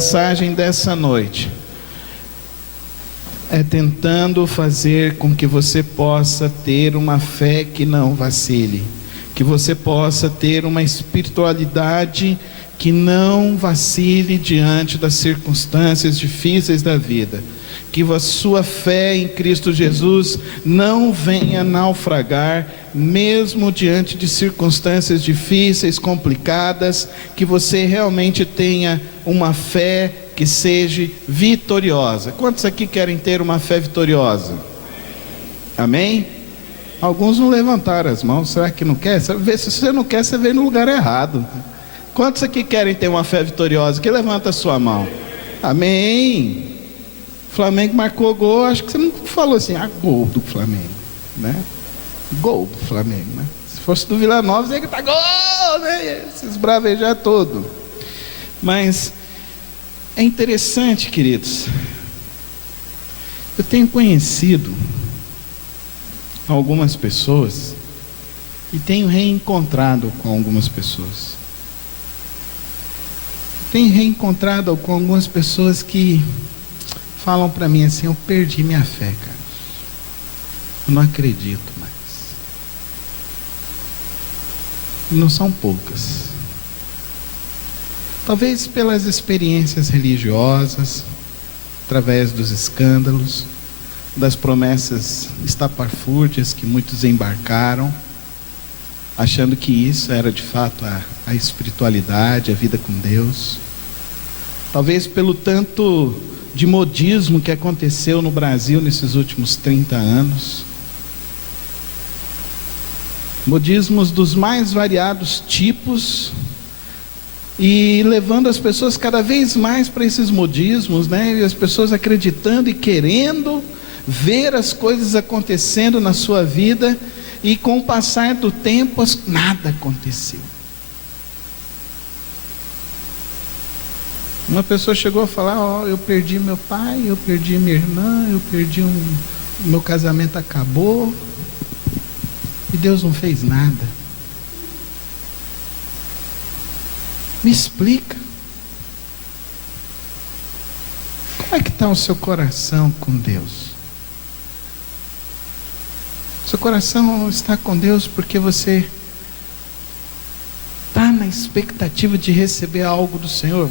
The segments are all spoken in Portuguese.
mensagem dessa noite é tentando fazer com que você possa ter uma fé que não vacile, que você possa ter uma espiritualidade que não vacile diante das circunstâncias difíceis da vida, que a sua fé em Cristo Jesus não venha naufragar, mesmo diante de circunstâncias difíceis, complicadas, que você realmente tenha uma fé que seja vitoriosa. Quantos aqui querem ter uma fé vitoriosa? Amém? Alguns não levantaram as mãos. Será que não quer? Se você não quer, você veio no lugar errado. Quantos aqui querem ter uma fé vitoriosa? Que levanta a sua mão. Amém. Flamengo marcou gol. Acho que você não falou assim, gol do Flamengo, né? Gol do Flamengo, né? Se fosse do Vila Nova, você ia gritar gol, né? Esses bravejar todo. Mas é interessante, queridos. Eu tenho conhecido algumas pessoas e tenho reencontrado com algumas pessoas. Tenho reencontrado com algumas pessoas que falam para mim assim: eu perdi minha fé, cara. Eu não acredito mais. E não são poucas. Talvez pelas experiências religiosas, através dos escândalos, das promessas estapafúrdias que muitos embarcaram, achando que isso era de fato a espiritualidade, a vida com Deus. Talvez pelo tanto de modismo que aconteceu no Brasil nesses últimos 30 anos. Modismos dos mais variados tipos, e levando as pessoas cada vez mais para esses modismos, né? E as pessoas acreditando e querendo ver as coisas acontecendo na sua vida, e com o passar do tempo nada aconteceu. Uma pessoa chegou a falar: eu perdi meu pai, eu perdi minha irmã, eu perdi meu casamento acabou, e Deus não fez nada. Me explica, como é que está o seu coração com Deus? Seu coração está com Deus porque você está na expectativa de receber algo do Senhor?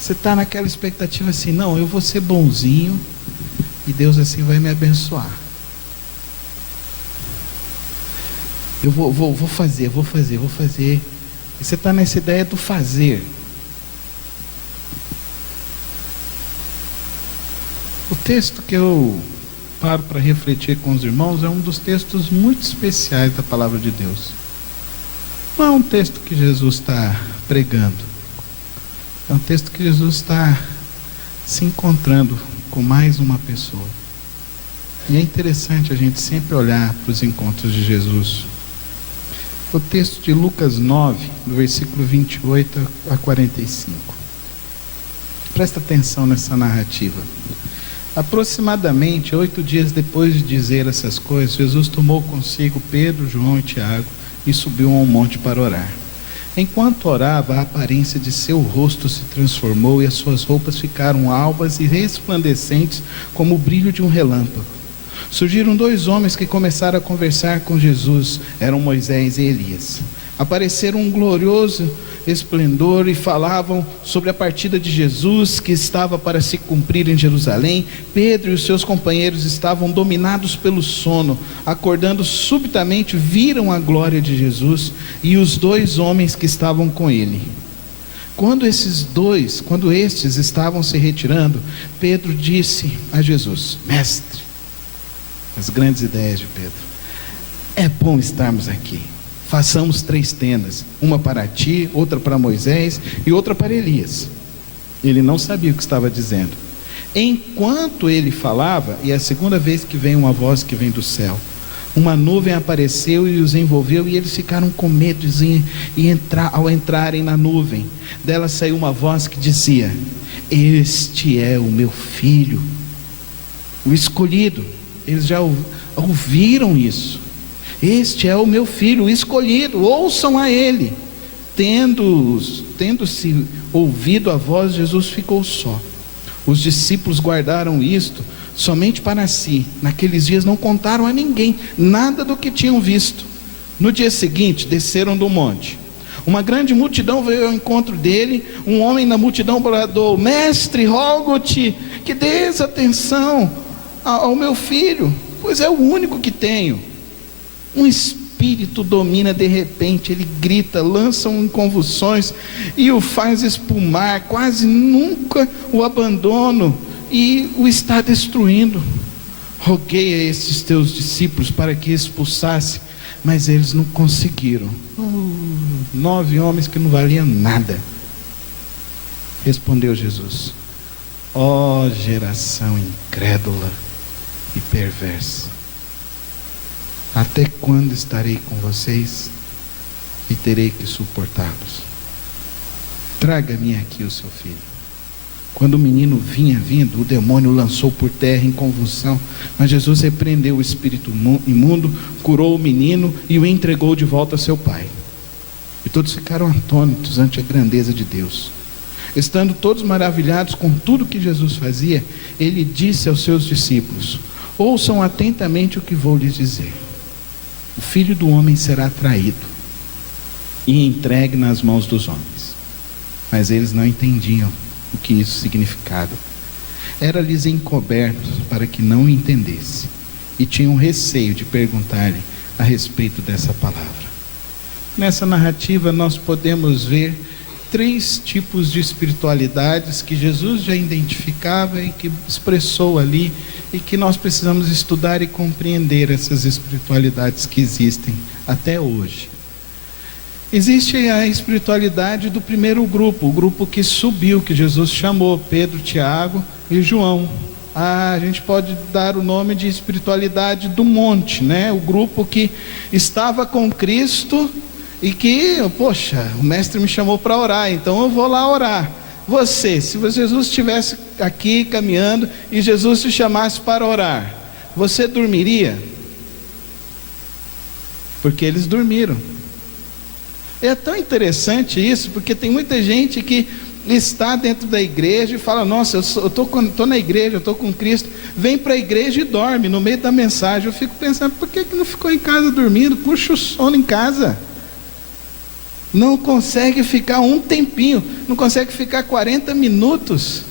Você está naquela expectativa assim: não, eu vou ser bonzinho e Deus assim vai me abençoar. Eu vou fazer. E você está nessa ideia do fazer. O texto que eu paro para refletir com os irmãos é um dos textos muito especiais da palavra de Deus. Não é um texto que Jesus está pregando. É um texto que Jesus está se encontrando com mais uma pessoa. E é interessante a gente sempre olhar para os encontros de Jesus. O texto de Lucas 9, do versículo 28 a 45. Presta atenção nessa narrativa. Aproximadamente 8 dias depois de dizer essas coisas, Jesus tomou consigo Pedro, João e Tiago e subiu a um monte para orar. Enquanto orava, a aparência de seu rosto se transformou e as suas roupas ficaram alvas e resplandecentes como o brilho de um relâmpago. Surgiram 2 homens que começaram a conversar com Jesus. Eram Moisés e Elias. Apareceram um glorioso esplendor e falavam sobre a partida de Jesus que estava para se cumprir em Jerusalém. Pedro e os seus companheiros estavam dominados pelo sono. Acordando subitamente, viram a glória de Jesus e os 2 homens que estavam com ele. Quando estes estavam se retirando, Pedro disse a Jesus: Mestre, as grandes ideias de Pedro, é bom estarmos aqui. Façamos 3 tendas, uma para ti, outra para Moisés e outra para Elias. Ele não sabia o que estava dizendo. Enquanto ele falava, e é a segunda vez que vem uma voz que vem do céu, uma nuvem apareceu e os envolveu, e eles ficaram com medo ao entrarem na nuvem. Dela saiu uma voz que dizia: Este é o meu filho, o escolhido. Eles já ouviram isso. Este é o meu filho, o escolhido, ouçam a ele. tendo-se ouvido a voz, Jesus ficou só. Os discípulos guardaram isto somente para si. Naqueles dias não contaram a ninguém nada do que tinham visto. No dia seguinte, desceram do monte. Uma grande multidão veio ao encontro dele. Um homem na multidão bradou: Mestre, rogo-te que dês atenção ao meu filho, pois é o único que tenho. Um espírito domina de repente, ele grita, lança-o em convulsões e o faz espumar. Quase nunca o abandono e o está destruindo. Roguei a estes teus discípulos para que expulsasse, mas eles não conseguiram. 9 homens que não valiam nada. Respondeu Jesus: ó geração incrédula e perversa, até quando estarei com vocês e terei que suportá-los? Traga-me aqui o seu filho. Quando o menino vinha vindo, o demônio o lançou por terra em convulsão, mas Jesus repreendeu o espírito imundo, curou o menino e o entregou de volta a seu pai. E todos ficaram atônitos ante a grandeza de Deus. Estando todos maravilhados com tudo que Jesus fazia, ele disse aos seus discípulos: ouçam atentamente o que vou lhes dizer. O Filho do Homem será traído e entregue nas mãos dos homens. Mas eles não entendiam o que isso significava. Era-lhes encoberto para que não entendesse, e tinham receio de perguntar-lhe a respeito dessa palavra. Nessa narrativa nós podemos ver 3 tipos de espiritualidades que Jesus já identificava e que expressou ali, e que nós precisamos estudar e compreender essas espiritualidades que existem até hoje. Existe a espiritualidade do primeiro grupo, o grupo que subiu, que Jesus chamou, Pedro, Tiago e João. A gente pode dar o nome de espiritualidade do monte, né? O grupo que estava com Cristo e que, poxa, o mestre me chamou para orar, então eu vou lá orar. Você, se Jesus estivesse aqui caminhando e Jesus te chamasse para orar, você dormiria? Porque eles dormiram. É tão interessante isso, porque tem muita gente que está dentro da igreja e fala: nossa, eu estou na igreja, eu estou com Cristo, vem para a igreja e dorme no meio da mensagem. Eu fico pensando, por que não ficou em casa dormindo? Puxa o sono em casa. Não consegue ficar um tempinho, não consegue ficar 40 minutos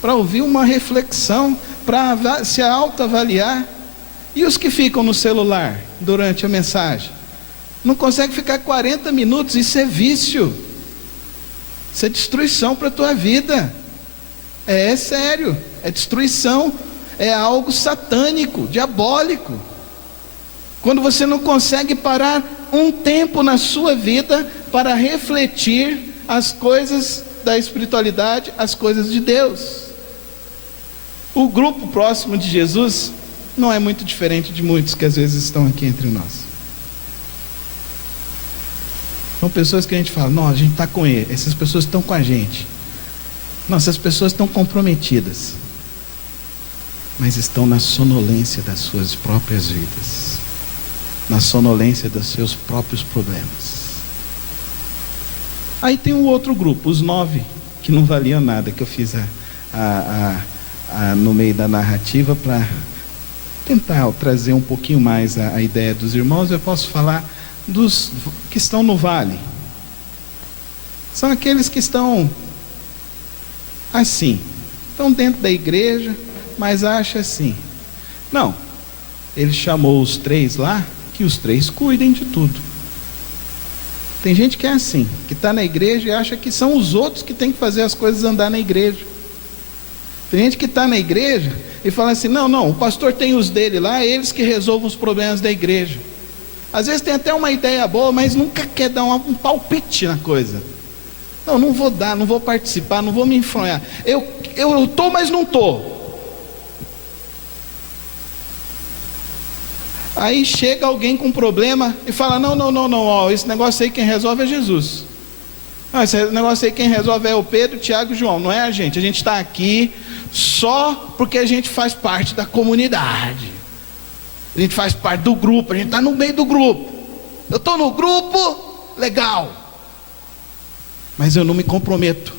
para ouvir uma reflexão, para se autoavaliar. E os que ficam no celular durante a mensagem? Não consegue ficar 40 minutos, isso é vício, isso é destruição para a tua vida, é sério, é destruição, é algo satânico, diabólico. Quando você não consegue parar um tempo na sua vida para refletir as coisas da espiritualidade, as coisas de Deus. O grupo próximo de Jesus não é muito diferente de muitos que às vezes estão aqui entre nós. São pessoas que a gente fala: não, a gente está com ele, essas pessoas estão com a gente. Não, essas pessoas estão comprometidas, mas estão na sonolência das suas próprias vidas, na sonolência dos seus próprios problemas. Aí tem o outro grupo, os 9 que não valiam nada, que eu fiz no meio da narrativa para tentar trazer um pouquinho mais a ideia dos irmãos. Eu posso falar dos que estão no vale. São aqueles que estão assim, estão dentro da igreja, mas acham assim: não, ele chamou os 3 lá, que os 3 cuidem de tudo. Tem gente que é assim, que está na igreja e acha que são os outros que têm que fazer as coisas andar na igreja. Tem gente que está na igreja e fala assim: não, o pastor tem os dele lá, eles que resolvam os problemas da igreja. Às vezes tem até uma ideia boa, mas nunca quer dar um palpite na coisa. Não vou dar, não vou participar, não vou me influenciar. Eu estou, mas não estou. Aí chega alguém com problema e fala: não, ó, esse negócio aí quem resolve é Jesus. Não, esse negócio aí quem resolve é o Pedro, Tiago e João, não é a gente está aqui só porque a gente faz parte da comunidade, a gente faz parte do grupo, a gente está no meio do grupo. Eu estou no grupo, legal. mas eu não me comprometo.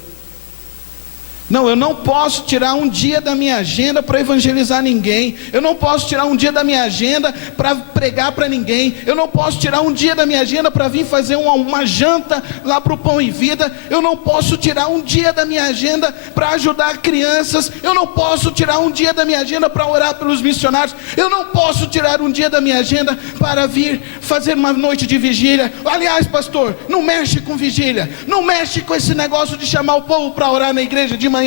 Não, eu não posso tirar um dia da minha agenda para evangelizar ninguém. Eu não posso tirar um dia da minha agenda para pregar para ninguém. Eu não posso tirar um dia da minha agenda para vir fazer uma janta lá para o Pão e Vida. Eu não posso tirar um dia da minha agenda para ajudar crianças. Eu não posso tirar um dia da minha agenda para orar pelos missionários. Eu não posso tirar um dia da minha agenda para vir fazer uma noite de vigília. Aliás, pastor, não mexe com vigília. Não mexe com esse negócio de chamar o povo para orar na igreja de manhã.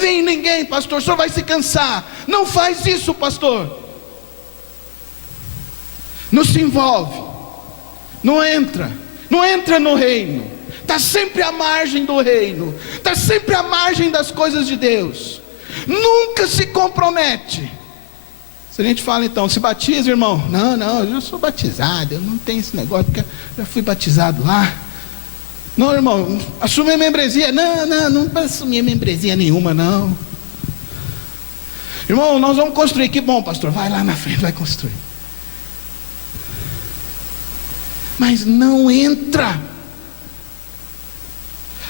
Vem ninguém, pastor, o senhor vai se cansar. Não faz isso, pastor. Não se envolve. Não entra no reino. Está sempre à margem do reino. Está sempre à margem das coisas de Deus. Nunca se compromete. Se a gente fala então, se batiza, irmão. Não, eu sou batizado. Eu não tenho esse negócio, porque eu já fui batizado lá. Não, irmão, assumir a membresia. Não para assumir membresia nenhuma, não. Irmão, nós vamos construir. Que bom, pastor, vai lá na frente, vai construir. Mas não entra.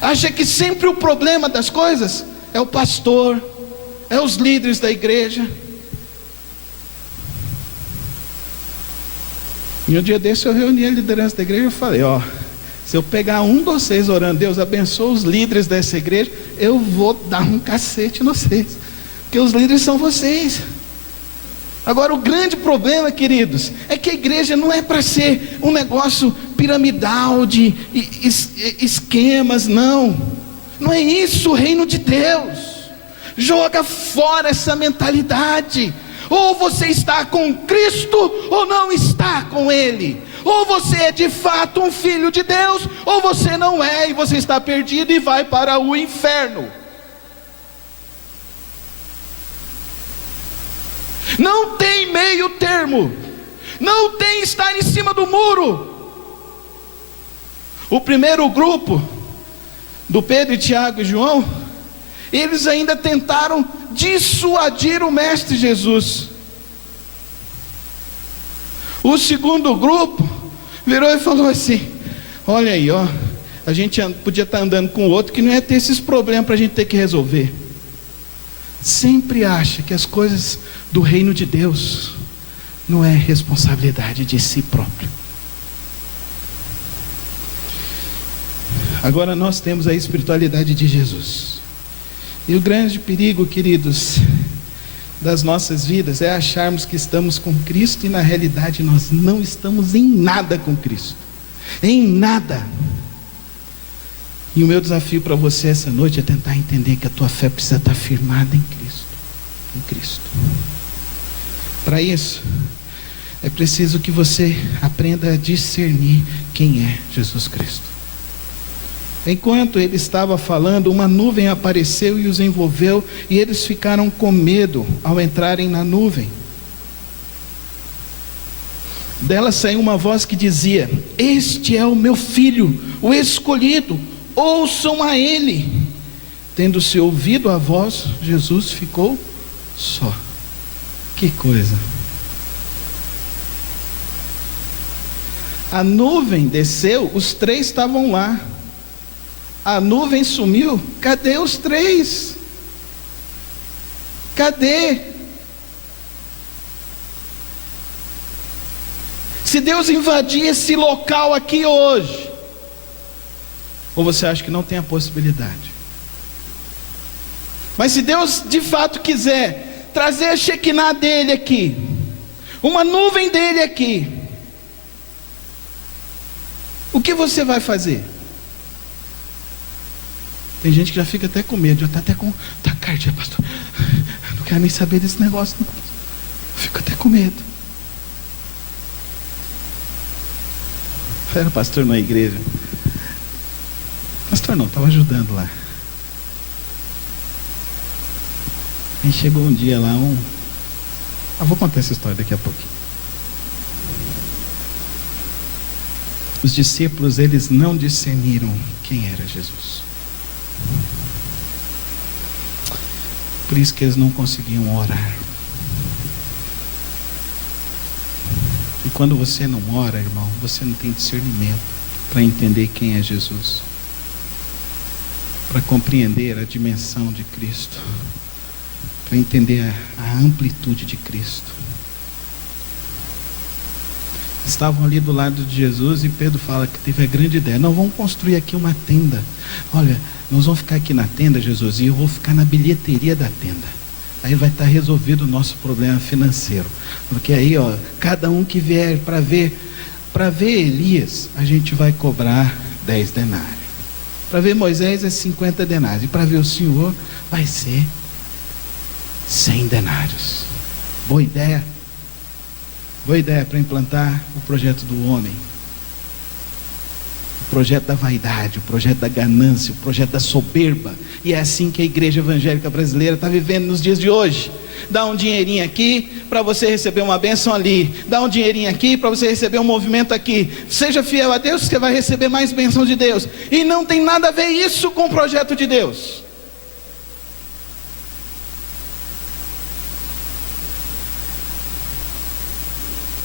Acha que sempre o problema das coisas é o pastor, é os líderes da igreja. E um dia desse eu reuni a liderança da igreja e falei, se eu pegar um de vocês orando, Deus abençoe os líderes dessa igreja, eu vou dar um cacete em vocês, porque os líderes são vocês. Agora o grande problema, queridos, é que a igreja não é para ser um negócio piramidal de esquemas, não é isso o reino de Deus. Joga fora essa mentalidade. Ou você está com Cristo ou não está com Ele. Ou você é de fato um filho de Deus, ou você não é, e você está perdido e vai para o inferno. Não tem meio termo. Não tem estar em cima do muro. O primeiro grupo, do Pedro, Tiago e João, eles ainda tentaram dissuadir o Mestre Jesus. O segundo grupo virou e falou assim: olha aí, a gente podia estar andando com o outro que não ia ter esses problemas para a gente ter que resolver. Sempre acha que as coisas do reino de Deus não é responsabilidade de si próprio. Agora nós temos a espiritualidade de Jesus. E o grande perigo, queridos, das nossas vidas é acharmos que estamos com Cristo e na realidade nós não estamos em nada com Cristo. Em nada. E o meu desafio para você essa noite é tentar entender que a tua fé precisa estar firmada em Cristo. Em Cristo. Para isso, é preciso que você aprenda a discernir quem é Jesus Cristo. Enquanto ele estava falando, uma nuvem apareceu e os envolveu, e eles ficaram com medo ao entrarem na nuvem. Dela saiu uma voz que dizia: este é o meu filho, o escolhido, ouçam a ele. Tendo-se ouvido a voz, Jesus ficou só. Que coisa! A nuvem desceu, os três estavam lá. A nuvem sumiu, cadê os três? Cadê? Se Deus invadir esse local aqui hoje, ou você acha que não tem a possibilidade? Mas se Deus de fato quiser trazer a Shekinah dele aqui, uma nuvem dele aqui, o que você vai fazer? Tem gente que já fica até com medo, já está até com taquicardia, pastor. Eu não quero nem saber desse negócio, não. Fico até com medo. Era pastor na igreja. Pastor não, estava ajudando lá. Aí chegou um dia lá, vou contar essa história daqui a pouquinho. Os discípulos, eles não discerniram quem era Jesus. Por isso que eles não conseguiam orar. E quando você não ora, irmão, você não tem discernimento para entender quem é Jesus. para compreender a dimensão de Cristo, para entender a amplitude de Cristo. Estavam ali do lado de Jesus e Pedro fala que teve a grande ideia: não, vamos construir aqui uma tenda. Olha, nós vamos ficar aqui na tenda, Jesus, e eu vou ficar na bilheteria da tenda. Aí vai estar resolvido o nosso problema financeiro. Porque aí, ó, cada um que vier para ver Elias, a gente vai cobrar 10 denários. Para ver Moisés é 50 denários. E para ver o Senhor vai ser 100 denários. Boa ideia. Boa ideia para implantar o projeto do homem. O projeto da vaidade, o projeto da ganância, o projeto da soberba. E é assim que a igreja evangélica brasileira está vivendo nos dias de hoje. Dá um dinheirinho aqui para você receber uma bênção ali. Dá um dinheirinho aqui para você receber um movimento aqui. Seja fiel a Deus, você vai receber mais bênçãos de Deus. E não tem nada a ver isso com o projeto de Deus.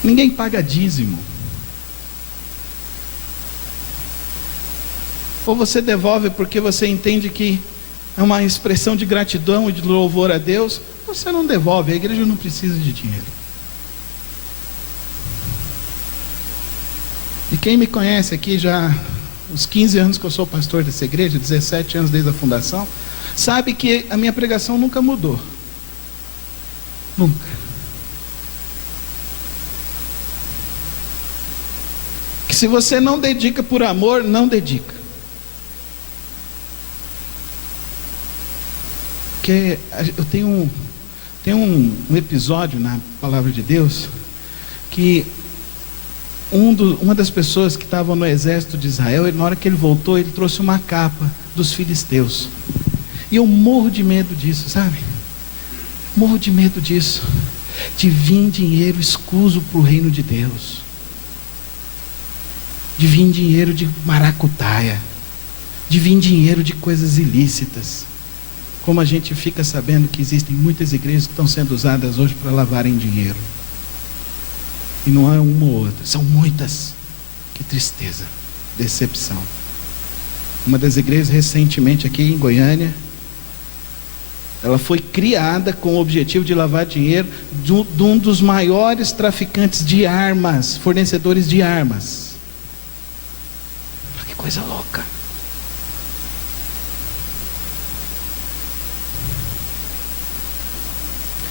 Ninguém paga dízimo. Ou você devolve porque você entende que é uma expressão de gratidão e de louvor a Deus, ou você não devolve. A igreja não precisa de dinheiro. E quem me conhece aqui já, os 15 anos que eu sou pastor dessa igreja, 17 anos desde a fundação, sabe que a minha pregação nunca mudou. Nunca. Que se você não dedica por amor, não dedica. Porque eu tenho um episódio na palavra de Deus, que uma das pessoas que estavam no exército de Israel, na hora que ele voltou, ele trouxe uma capa dos filisteus. E eu morro de medo disso, sabe? Morro de medo disso. De vir dinheiro escuso para o reino de Deus. De vir dinheiro de maracutaia. De vir dinheiro de coisas ilícitas. Como a gente fica sabendo que existem muitas igrejas que estão sendo usadas hoje para lavarem dinheiro. E não é uma ou outra, são muitas. Que tristeza, decepção. Uma das igrejas recentemente aqui em Goiânia, ela foi criada com o objetivo de lavar dinheiro de um dos maiores traficantes de armas, fornecedores de armas. Que coisa louca.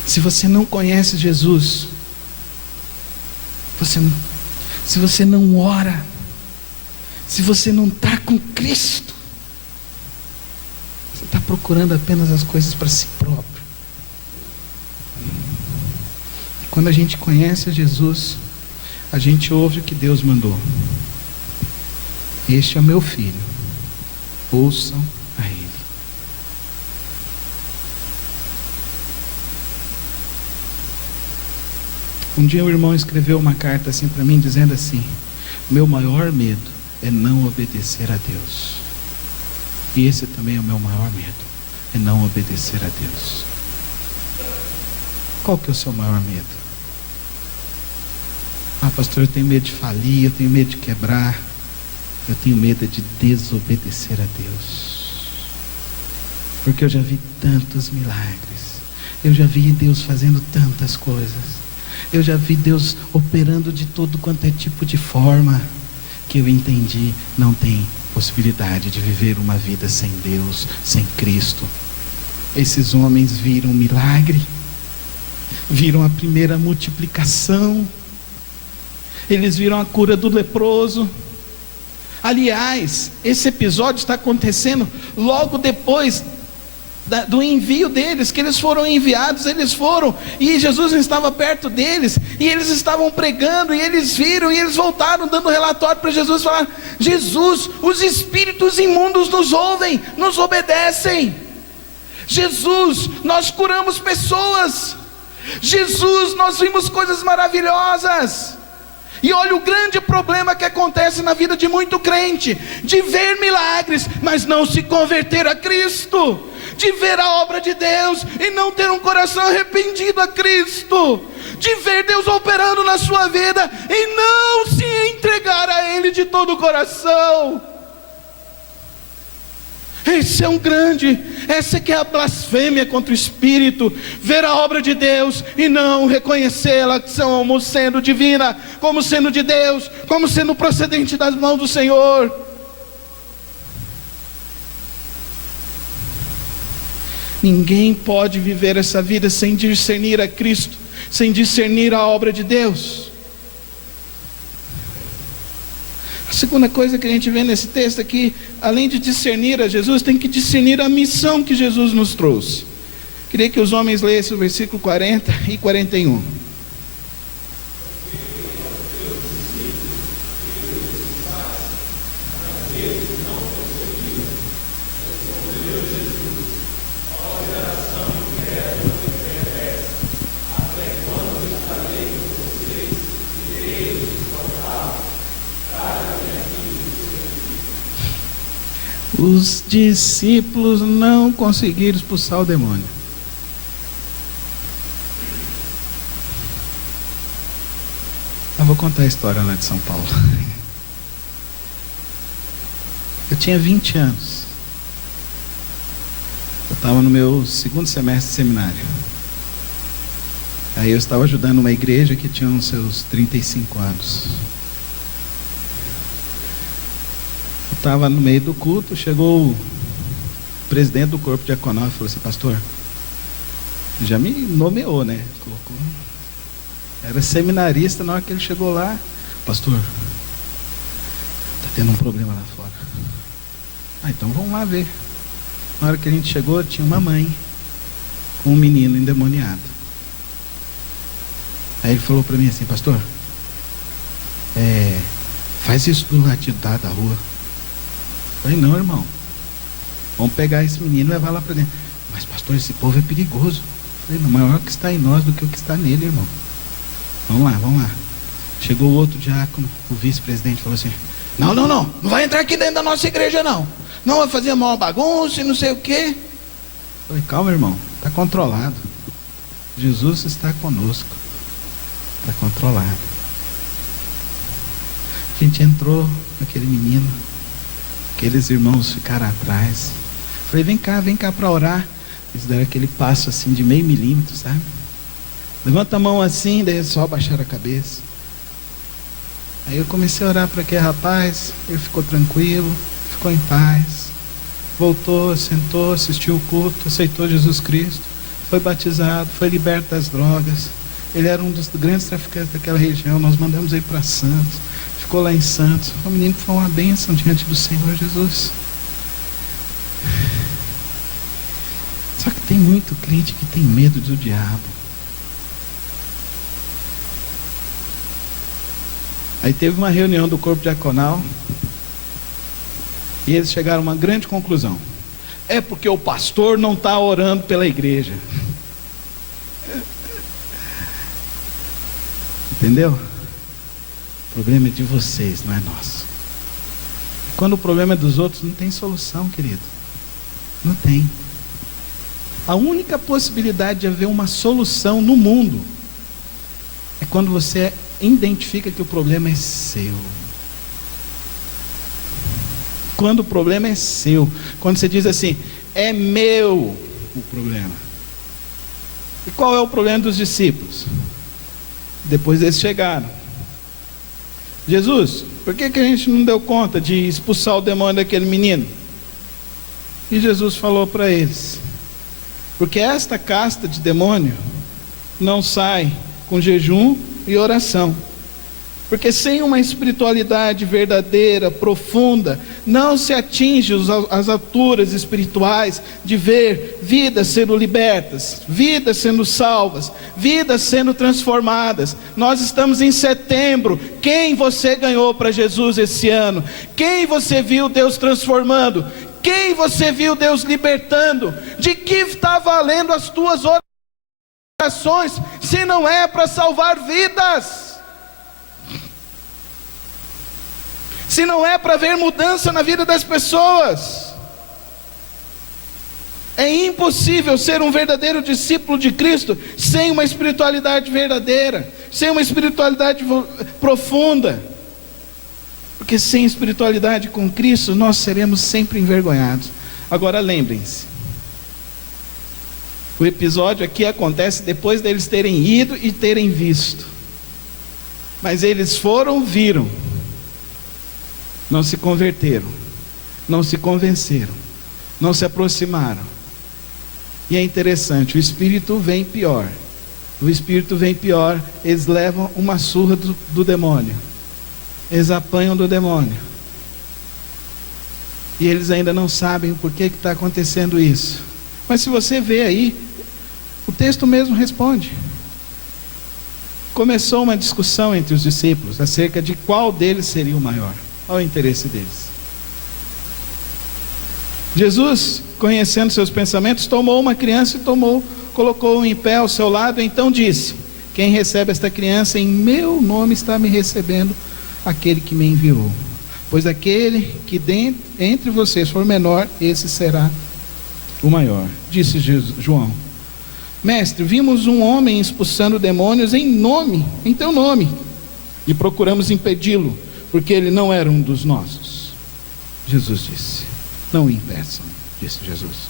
Se você não conhece Jesus, se você não ora, se você não está com Cristo, você está procurando apenas as coisas para si próprio. E quando a gente conhece Jesus, a gente ouve o que Deus mandou: este é o meu filho, ouçam a ele. Um dia um irmão escreveu uma carta assim para mim, dizendo assim: meu maior medo é não obedecer a Deus. E esse também é o meu maior medo, é não obedecer a Deus. Qual que é o seu maior medo? Ah, pastor, eu tenho medo de falir, eu tenho medo de quebrar, eu tenho medo de desobedecer a Deus. Porque eu já vi tantos milagres, eu já vi Deus fazendo tantas coisas, eu já vi Deus operando de todo quanto é tipo de forma, que eu entendi, não tem possibilidade de viver uma vida sem Deus, sem Cristo. Esses homens viram um milagre, viram a primeira multiplicação, eles viram a cura do leproso. Aliás, esse episódio está acontecendo logo depois do envio deles, que eles foram enviados, eles foram, e Jesus estava perto deles, e eles estavam pregando, e eles viram, e eles voltaram dando relatório para Jesus, falaram: Jesus, os espíritos imundos nos ouvem, nos obedecem. Jesus, nós curamos pessoas. Jesus, nós vimos coisas maravilhosas. E olha o grande problema que acontece na vida de muito crente: de ver milagres, mas não se converter a Cristo, de ver a obra de Deus e não ter um coração arrependido a Cristo, de ver Deus operando na sua vida e não se entregar a Ele de todo o coração. Esse é um grande, essa que é a blasfêmia contra o Espírito, ver a obra de Deus e não reconhecê-la como sendo divina, como sendo de Deus, como sendo procedente das mãos do Senhor. Ninguém pode viver essa vida sem discernir a Cristo, sem discernir a obra de Deus. A segunda coisa que a gente vê nesse texto aqui, além de discernir a Jesus, tem que discernir a missão que Jesus nos trouxe. Queria que os homens lessem o versículo 40 e 41. Os discípulos não conseguiram expulsar o demônio. Eu vou contar a história lá de São Paulo. Eu tinha 20 anos. Eu estava no meu segundo semestre de seminário. Aí eu estava ajudando uma igreja que tinha uns seus 35 anos. Estava no meio do culto, chegou o presidente do corpo diaconal e falou assim: pastor, já me nomeou, né? Colocou, era seminarista. Na hora que ele chegou lá: pastor, está tendo um problema lá fora. Então vamos lá ver. Na hora que a gente chegou, tinha uma mãe com um menino endemoniado. Aí ele falou para mim assim: pastor, faz isso do lado da rua. Eu falei: não, irmão, vamos pegar esse menino e levar lá para dentro. Mas pastor, esse povo é perigoso. Eu falei: não, maior que está em nós do que o que está nele, irmão. Vamos lá. Chegou o outro diácono, o vice-presidente, falou assim: não vai entrar aqui dentro da nossa igreja não vai fazer maior bagunça e não sei o quê. Eu falei: calma, irmão, está controlado. Jesus está conosco, está controlado. A gente entrou naquele menino, aqueles irmãos ficaram atrás. Falei: vem cá para orar. Eles deram aquele passo assim de meio milímetro, sabe? Levanta a mão assim, daí só abaixaram a cabeça. Aí eu comecei a orar para aquele rapaz. Ele ficou tranquilo, ficou em paz, voltou, sentou, assistiu o culto, aceitou Jesus Cristo, foi batizado, foi liberto das drogas. Ele era um dos grandes traficantes daquela região. Nós mandamos ele para Santos, ficou lá em Santos. O menino foi uma bênção diante do Senhor Jesus. Só que tem muito crente que tem medo do diabo. Aí teve uma reunião do corpo diaconal e eles chegaram a uma grande conclusão: é porque o pastor não está orando pela igreja. Entendeu? O problema é de vocês, não é nosso. Quando o problema é dos outros, não tem solução, querido. Não tem. A única possibilidade de haver uma solução no mundo é quando você identifica que o problema é seu. Quando o problema é seu. Quando você diz assim: é meu o problema. E qual é o problema dos discípulos? Depois eles chegaram: Jesus, por que a gente não deu conta de expulsar o demônio daquele menino? E Jesus falou para eles: porque esta casta de demônio não sai com jejum e oração. Porque sem uma espiritualidade verdadeira, profunda, não se atinge as alturas espirituais de ver vidas sendo libertas, vidas sendo salvas, vidas sendo transformadas. Nós estamos em setembro. Quem você ganhou para Jesus esse ano? Quem você viu Deus transformando? Quem você viu Deus libertando? De que está valendo as tuas orações, se não é para salvar vidas? Se não é para ver mudança na vida das pessoas? É impossível ser um verdadeiro discípulo de Cristo sem uma espiritualidade verdadeira, sem uma espiritualidade profunda. Porque sem espiritualidade com Cristo, nós seremos sempre envergonhados. Agora lembrem-se, o episódio aqui acontece depois deles terem ido e terem visto. Mas eles foram, viram, não se converteram, não se convenceram, não se aproximaram. E é interessante, o espírito vem pior. O espírito vem pior, eles levam uma surra do demônio. Eles apanham do demônio. E eles ainda não sabem por que está acontecendo isso. Mas se você vê aí, o texto mesmo responde. Começou uma discussão entre os discípulos acerca de qual deles seria o maior. Qual o interesse deles? Jesus, conhecendo seus pensamentos, tomou uma criança e colocou-o em pé ao seu lado, então disse: quem recebe esta criança em meu nome está me recebendo aquele que me enviou. Pois aquele que entre vocês for menor, esse será o maior. Disse João: mestre, vimos um homem expulsando demônios em teu nome, e procuramos impedi-lo, porque ele não era um dos nossos. Jesus disse: não o impeçam, disse Jesus,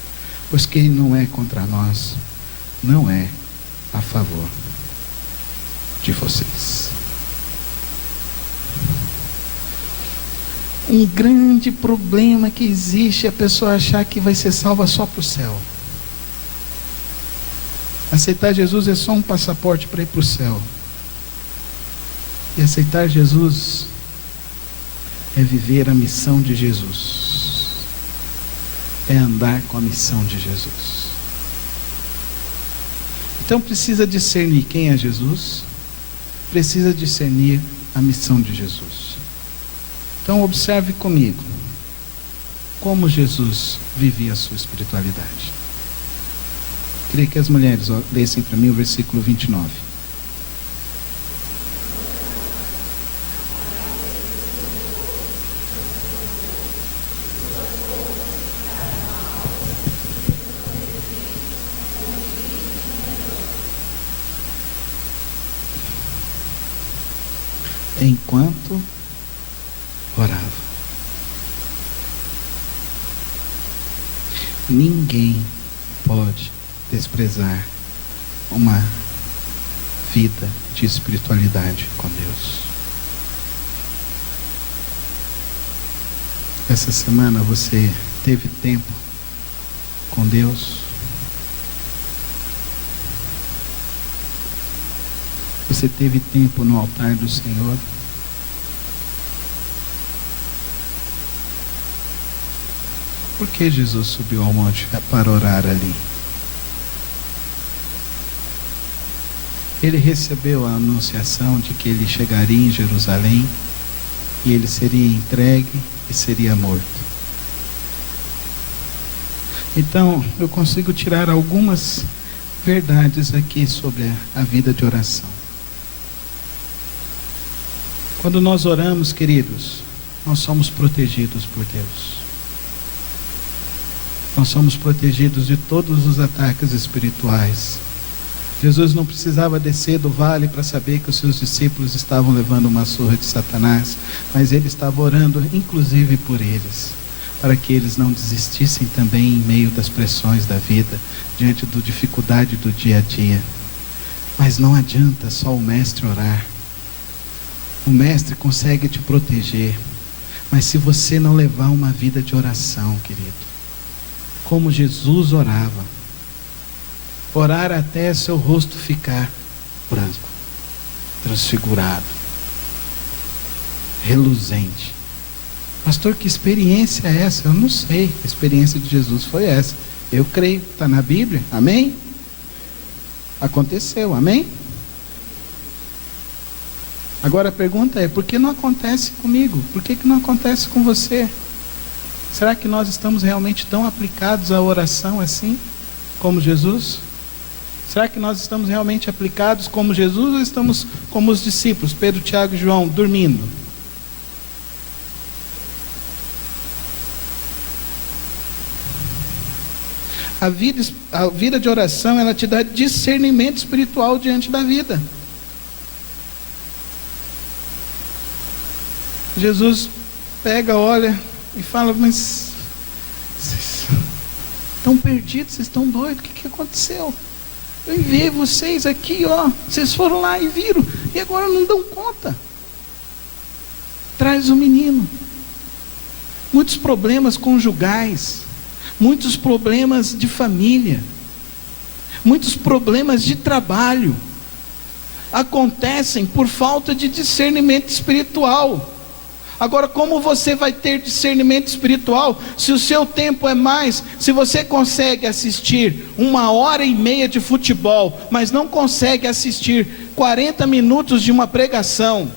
pois que ele não é contra nós, não é a favor de vocês. Um grande problema que existe é a pessoa achar que vai ser salva só para o céu. Aceitar Jesus é só um passaporte para ir para o céu. E aceitar Jesus é viver a missão de Jesus. É andar com a missão de Jesus. Então precisa discernir quem é Jesus, precisa discernir a missão de Jesus. Então observe comigo como Jesus vivia a sua espiritualidade. Queria que as mulheres lessem para mim o versículo 29. Enquanto orava. Ninguém pode desprezar uma vida de espiritualidade com Deus. Essa semana você teve tempo com Deus? Você teve tempo no altar do Senhor? Por que Jesus subiu ao monte para orar ali? Ele recebeu a anunciação de que ele chegaria em Jerusalém e ele seria entregue e seria morto. Então, eu consigo tirar algumas verdades aqui sobre a vida de oração. Quando nós oramos, queridos, nós somos protegidos por Deus. Nós somos protegidos de todos os ataques espirituais. Jesus não precisava descer do vale para saber que os seus discípulos estavam levando uma surra de Satanás, mas ele estava orando inclusive por eles, para que eles não desistissem também em meio das pressões da vida, diante da dificuldade do dia a dia. Mas não adianta só o mestre orar. O mestre consegue te proteger, mas se você não levar uma vida de oração, querido, como Jesus orava, orar até seu rosto ficar branco, transfigurado, reluzente. Pastor, que experiência é essa? Eu não sei. A experiência de Jesus foi essa. Eu creio, está na Bíblia, amém? Aconteceu, amém? Agora a pergunta é, por que não acontece comigo? Por que não acontece com você? Será que nós estamos realmente tão aplicados à oração assim, como Jesus? Será que nós estamos realmente aplicados como Jesus ou estamos como os discípulos, Pedro, Tiago e João, dormindo? A vida de oração, ela te dá discernimento espiritual diante da vida. Jesus pega, olha e fala, mas Estão perdidos, vocês estão doidos, o que aconteceu? Eu enviei vocês aqui, vocês foram lá e viram, e agora não dão conta. Traz o menino. Muitos problemas conjugais, muitos problemas de família, muitos problemas de trabalho, acontecem por falta de discernimento espiritual. Agora, como você vai ter discernimento espiritual se o seu tempo é mais? Se você consegue assistir 1h30 de futebol, mas não consegue assistir 40 minutos de uma pregação,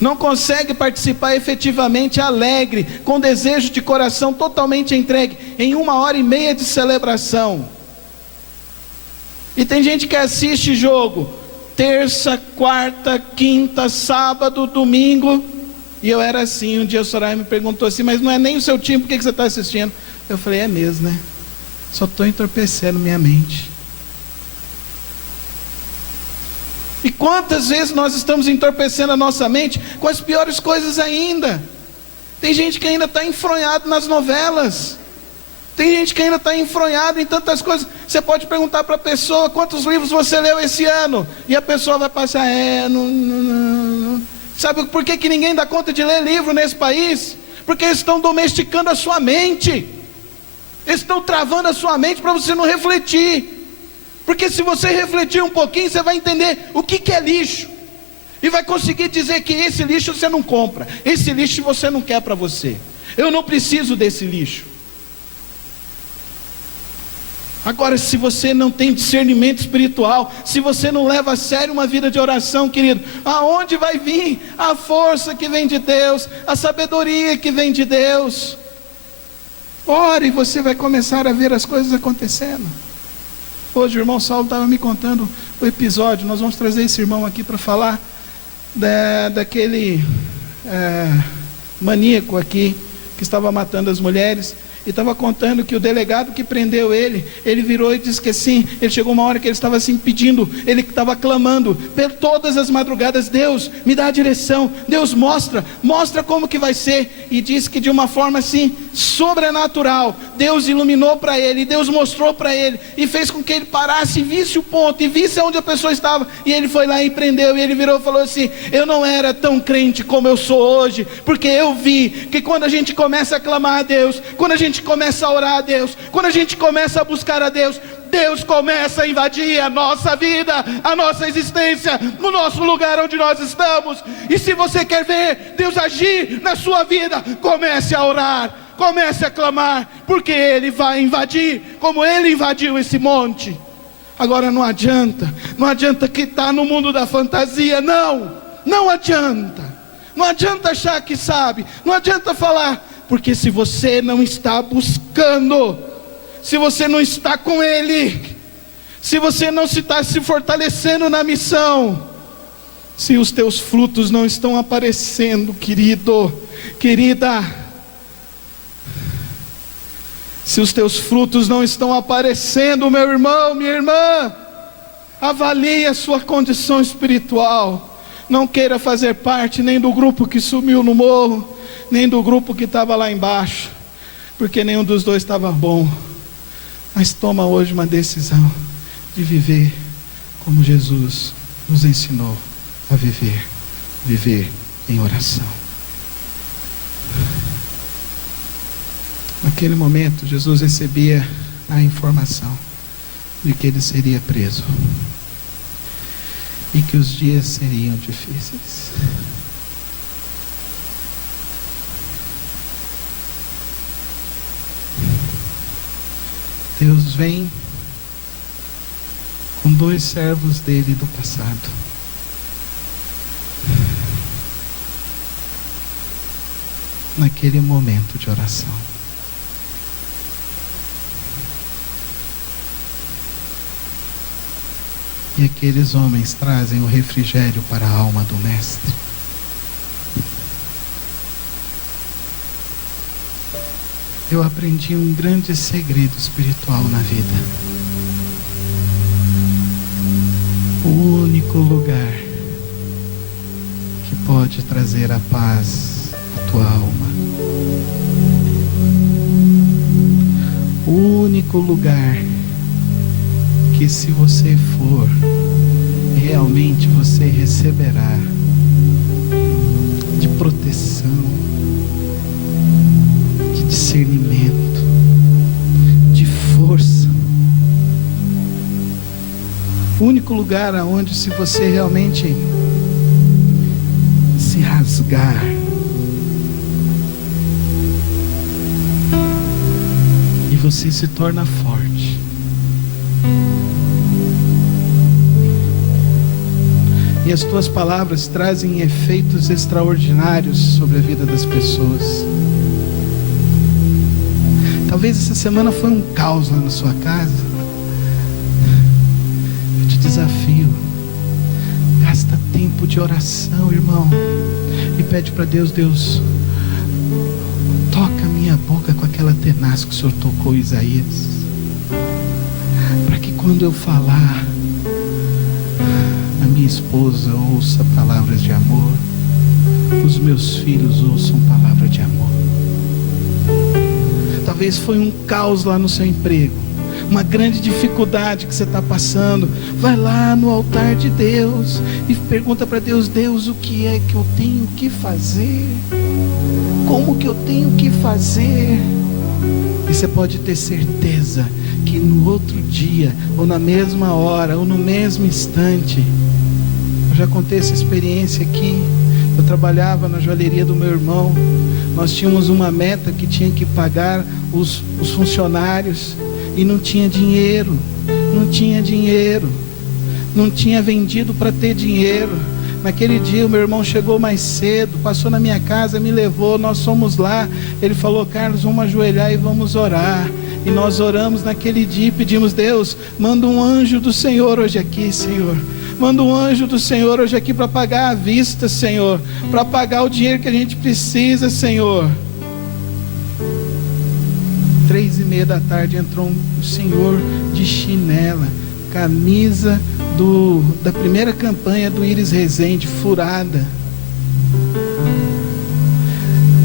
não consegue participar efetivamente alegre, com desejo de coração totalmente entregue, em 1h30 de celebração. E tem gente que assiste jogo terça, quarta, quinta, sábado, domingo. E eu era assim, um dia o Soraya me perguntou assim, mas não é nem o seu time, por que você está assistindo? Eu falei, é mesmo, né? Só estou entorpecendo minha mente. E quantas vezes nós estamos entorpecendo a nossa mente com as piores coisas ainda? Tem gente que ainda está enfronhado nas novelas. Tem gente que ainda está enfronhado em tantas coisas. Você pode perguntar para a pessoa, quantos livros você leu esse ano? E a pessoa vai passar, não. Sabe por que ninguém dá conta de ler livro nesse país? Porque eles estão domesticando a sua mente. Eles estão travando a sua mente para você não refletir. Porque se você refletir um pouquinho, você vai entender o que é lixo. E vai conseguir dizer que esse lixo você não compra. Esse lixo você não quer para você. Eu não preciso desse lixo. Agora, se você não tem discernimento espiritual, se você não leva a sério uma vida de oração, querido, aonde vai vir a força que vem de Deus, a sabedoria que vem de Deus? Ore e você vai começar a ver as coisas acontecendo. Hoje o irmão Saulo estava me contando o episódio, nós vamos trazer esse irmão aqui para falar daquele maníaco aqui, que estava matando as mulheres. E estava contando que o delegado que prendeu ele virou e disse que assim, ele chegou uma hora que ele estava assim pedindo, ele estava clamando, por todas as madrugadas, Deus, me dá a direção, Deus mostra como que vai ser, e disse que de uma forma assim, sobrenatural, Deus iluminou para ele, Deus mostrou para ele, e fez com que ele parasse, e visse o ponto, e visse onde a pessoa estava, e ele foi lá e prendeu, e ele virou e falou assim, eu não era tão crente como eu sou hoje, porque eu vi que quando a gente começa a clamar a Deus, quando a gente começa a orar a Deus, quando a gente começa a buscar a Deus, Deus começa a invadir a nossa vida, a nossa existência, no nosso lugar onde nós estamos. E se você quer ver Deus agir na sua vida, comece a orar, comece a clamar, porque Ele vai invadir, como Ele invadiu esse monte. Agora não adianta que está no mundo da fantasia, não adianta achar que sabe, não adianta falar, porque se você não está buscando, se você não está com Ele, se você não está se fortalecendo na missão, se os teus frutos não estão aparecendo, querido, querida, se os teus frutos não estão aparecendo, meu irmão, minha irmã, avalie a sua condição espiritual. Não queira fazer parte nem do grupo que sumiu no morro, nem do grupo que estava lá embaixo, porque nenhum dos dois estava bom. Mas toma hoje uma decisão de viver como Jesus nos ensinou a viver em oração. Naquele momento, Jesus recebia a informação de que ele seria preso e que os dias seriam difíceis. Deus vem com 2 servos dele do passado. Naquele momento de oração. E aqueles homens trazem o refrigério para a alma do Mestre. Eu aprendi um grande segredo espiritual na vida. O único lugar que pode trazer a paz à tua alma, o único lugar que, se você for, realmente você receberá de proteção, de discernimento, de força. O único lugar aonde, se você realmente se rasgar, e você se torna forte. E as tuas palavras trazem efeitos extraordinários sobre a vida das pessoas. Talvez essa semana foi um caos lá na sua casa. Eu te desafio, gasta tempo de oração, irmão, e pede para Deus: Deus, toca minha boca com aquela tenaz que o Senhor tocou Isaías, para que quando eu falar, a minha esposa ouça palavras de amor, os meus filhos ouçam palavras de amor. Talvez foi um caos lá no seu emprego, uma grande dificuldade que você está passando. Vai lá no altar de Deus e pergunta para Deus: Deus, o que é que eu tenho que fazer? Como que eu tenho que fazer? E você pode ter certeza que no outro dia, ou na mesma hora, ou no mesmo instante. Eu já contei essa experiência aqui. Eu trabalhava na joalheria do meu irmão. Nós tínhamos uma meta que tinha que pagar os funcionários, e não tinha dinheiro, não tinha vendido para ter dinheiro. Naquele dia o meu irmão chegou mais cedo, passou na minha casa, me levou, nós fomos lá. Ele falou: Carlos, vamos ajoelhar e vamos orar. E nós oramos naquele dia e pedimos: Deus, manda um anjo do Senhor hoje aqui, Senhor. Manda um anjo do Senhor hoje aqui para pagar à vista, Senhor, para pagar o dinheiro que a gente precisa, Senhor. 3:30 da tarde entrou um senhor de chinela, camisa da primeira campanha do Iris Rezende, furada.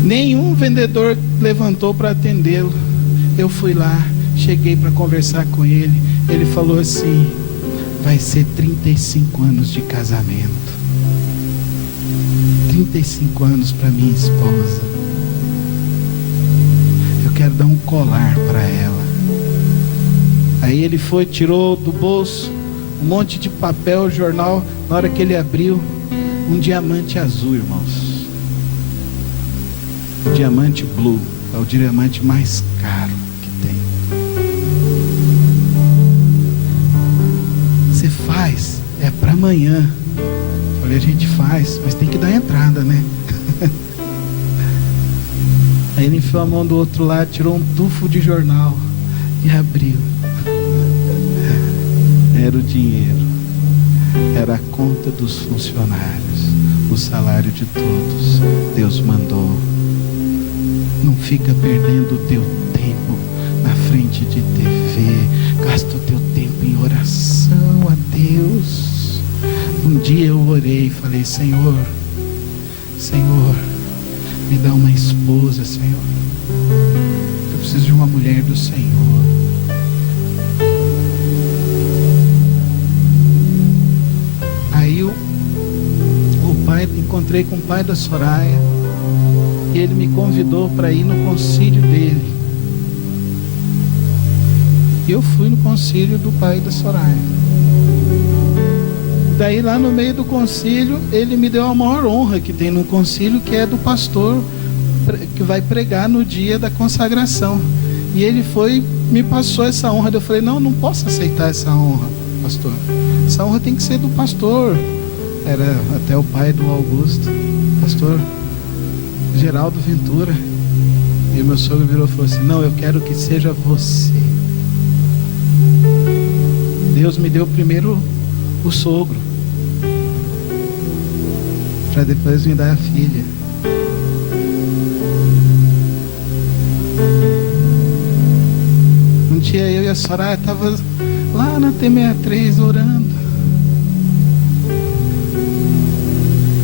Nenhum vendedor levantou para atendê-lo. Eu fui lá, cheguei para conversar com ele. Ele falou assim: vai ser 35 anos de casamento. 35 anos para minha esposa. Eu quero dar um colar para ela. Aí ele foi, tirou do bolso um monte de papel, jornal. Na hora que ele abriu, um diamante azul, irmãos. O diamante blue é o diamante mais caro que tem. Você faz, é para amanhã. Falei: a gente faz, mas tem que dar entrada, né? Aí ele enfiou a mão do outro lado, tirou um tufo de jornal e abriu. Era o dinheiro, era a conta dos funcionários, o salário de todos. Deus mandou. Não fica perdendo o teu tempo na frente de TV. Gasta o teu tempo em oração a Deus. Um dia eu orei e falei: Senhor, me dá uma esposa, Senhor. Eu preciso de uma mulher do Senhor. Aí encontrei com o pai da Soraya, e ele me convidou para ir no concílio dele. E eu fui no concílio do pai da Soraya. Daí lá no meio do concílio, ele me deu a maior honra que tem no concílio, que é do pastor que vai pregar no dia da consagração. E ele foi, me passou essa honra. Eu falei: não posso aceitar essa honra, pastor. Essa honra tem que ser do pastor. Era até o pai do Augusto, pastor Geraldo Ventura. E o meu sogro virou e falou assim: não, eu quero que seja você. Deus me deu primeiro o sogro, para depois me dar a filha. Um dia eu e a Soraya estava lá na T63 orando.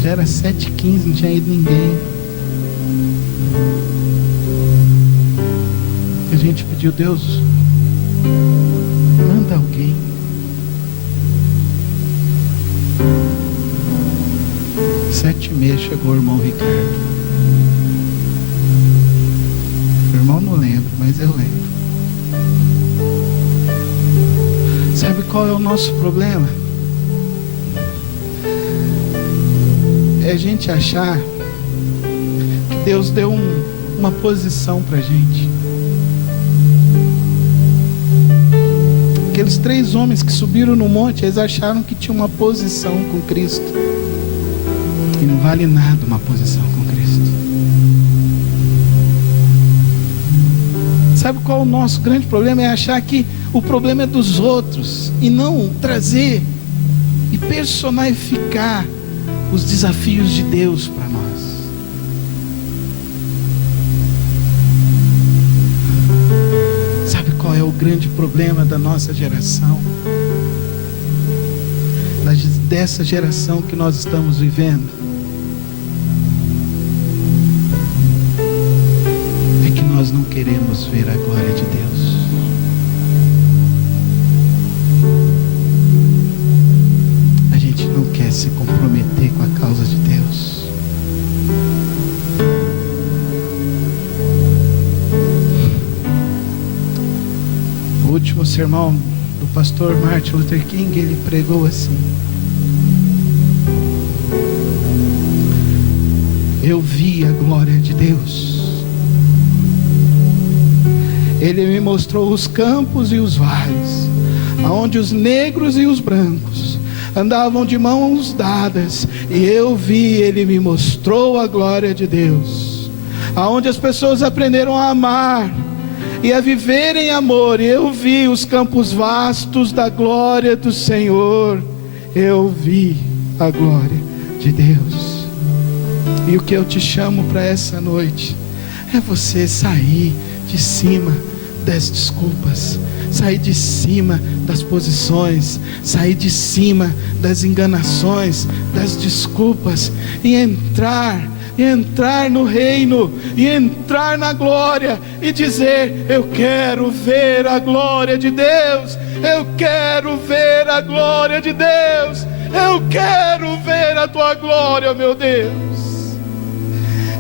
Já era 7h15, não tinha ido ninguém. A gente pediu: Deus, Manda alguém. Sete e meia chegou o irmão Ricardo. O irmão não lembra, mas eu lembro. Sabe qual é o nosso problema? É a gente achar que Deus deu uma posição pra gente. Aqueles 3 homens que subiram no monte, eles acharam que tinha uma posição com Cristo. E não vale nada uma posição com Cristo. Sabe qual é o nosso grande problema? É achar que o problema é dos outros e não trazer e personificar os desafios de Deus para nós. Sabe qual é o grande problema da nossa geração? Dessa geração que nós estamos vivendo? É que nós não queremos ver a glória de Deus. A gente não quer se comprometer com a causa de Deus. O último sermão do pastor Martin Luther King, ele pregou assim: eu vi a glória de Deus. Ele me mostrou os campos e os vales, aonde os negros e os brancos andavam de mãos dadas, e eu vi, ele me mostrou a glória de Deus, aonde as pessoas aprenderam a amar e a viver em amor, e eu vi os campos vastos da glória do Senhor. Eu vi a glória de Deus. E o que eu te chamo para essa noite é você sair de cima das desculpas, sair de cima das posições, sair de cima das enganações, das desculpas, e entrar no reino, e entrar na glória, e dizer: eu quero ver a glória de Deus, eu quero ver a glória de Deus, eu quero ver a tua glória, meu Deus.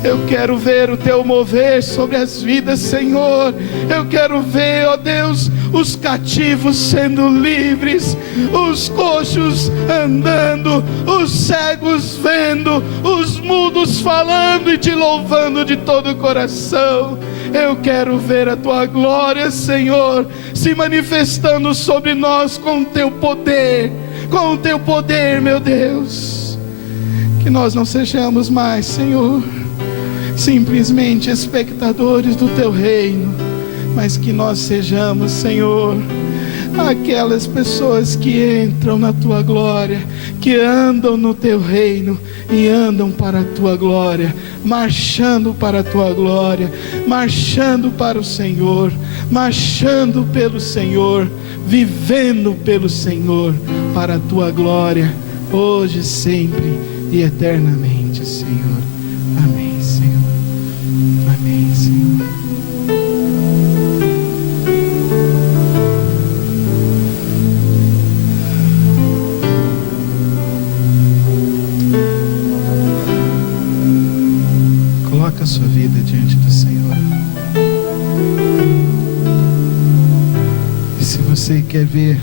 Eu quero ver o teu mover sobre as vidas, Senhor. Eu quero ver, ó Deus, os cativos sendo livres, os coxos andando, os cegos vendo, os mudos falando e te louvando de todo o coração. Eu quero ver a tua glória, Senhor, se manifestando sobre nós com o teu poder, meu Deus. Que nós não sejamos mais, Senhor, simplesmente espectadores do teu reino, mas que nós sejamos, Senhor, aquelas pessoas que entram na tua glória, que andam no teu reino e andam para a tua glória, marchando para a tua glória, marchando para o Senhor, marchando pelo Senhor, vivendo pelo Senhor, para a tua glória, hoje, sempre e eternamente, Senhor. Amém, Senhor. Amém, Senhor. Coloca a sua vida diante do Senhor. E se você quer ver